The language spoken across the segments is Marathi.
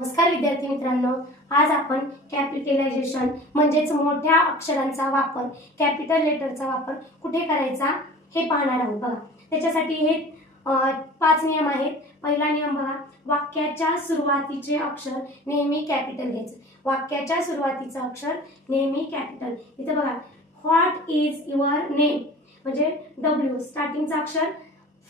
नमस्कार विद्यार्थी मित्रांनो, आज आपण कॅपिटलायझेशन म्हणजेच मोठ्या अक्षरांचा वापर, कॅपिटल लेटरचा वापर कुठे करायचा हे पाहणार आहोत. बघा, त्याच्यासाठी हे 5 नियम आहेत. पहिला नियम बघा, वाक्याच्या सुरुवातीचे अक्षर नेहमी कॅपिटल घ्यायचं. वाक्याच्या सुरुवातीचं अक्षर नेहमी कॅपिटल. इथे बघा, व्हॉट इज युअर नेम म्हणजे W स्टार्टिंगचं अक्षर,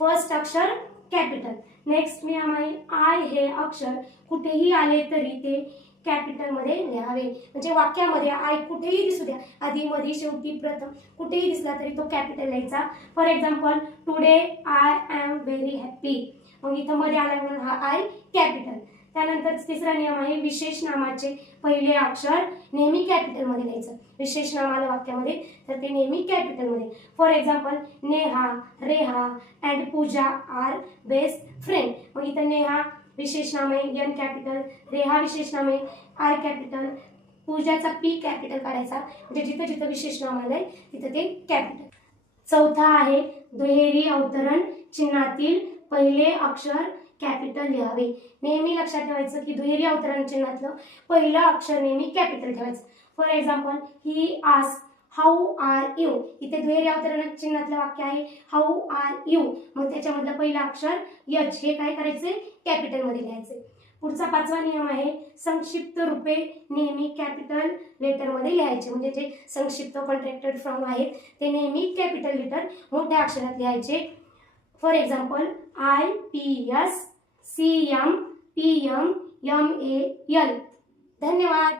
फर्स्ट अक्षर कॅपिटल. नेक्स्ट नियम आहे, आय हे अक्षर कुठेही आले तरी ते कॅपिटल मध्ये लिहावे. म्हणजे वाक्यामध्ये आय कुठेही दिसू द्या, आधी मध्ये शेवटी प्रथम कुठेही दिसला तरी तो कॅपिटल लिहायचा. For example, today I am very happy. मग इथं मध्ये आला म्हणून हा आय कॅपिटल. त्यानंतर तिसरा नियम आहे, विशेष नामाचे पहिले अक्षर नेहमी कॅपिटल मध्ये लिहायचं. विशेष नाम आलं वाक्यामध्ये तर ते नेहमी कॅपिटल मध्ये. For example, Neha, Reha and Pooja are best friend. मग इथं नेहा विशेष नाम आहे एन कॅपिटल, रेहा विशेष नाम आहे आर कॅपिटल, पूजाचा पी कॅपिटल काढायचा. म्हणजे जिथं जिथं विशेष नाम आलंय तिथं ते कॅपिटल. चौथा आहे, दुहेरी अवतरण चिन्हातील पहिले अक्षर कॅपिटल लिहावे. नेहमी लक्षात ठेवायचं की दुहेरी अवतरण चिन्हातलं पहिलं अक्षर नेहमी कॅपिटल ठेवायचं. For example, he asked how are you. इथे दुहेरी अवतरण चिन्हातलं वाक्य आहे हाऊ आर यू. मग त्याच्यामधलं पहिलं अक्षर एच हे काय करायचे, कॅपिटल मध्ये लिहायचे. पुढचा 5वा नियम आहे, संक्षिप्त रूपे नेहमी कॅपिटल लेटर मध्ये लिहायचे. म्हणजे जे संक्षिप्त कॉन्ट्रॅक्टेड फॉर्म आहेत ते नेहमी कॅपिटल लेटर मोठ्या अक्षरात लिहायचे. For example, IPS CMPMMAL. धन्यवाद.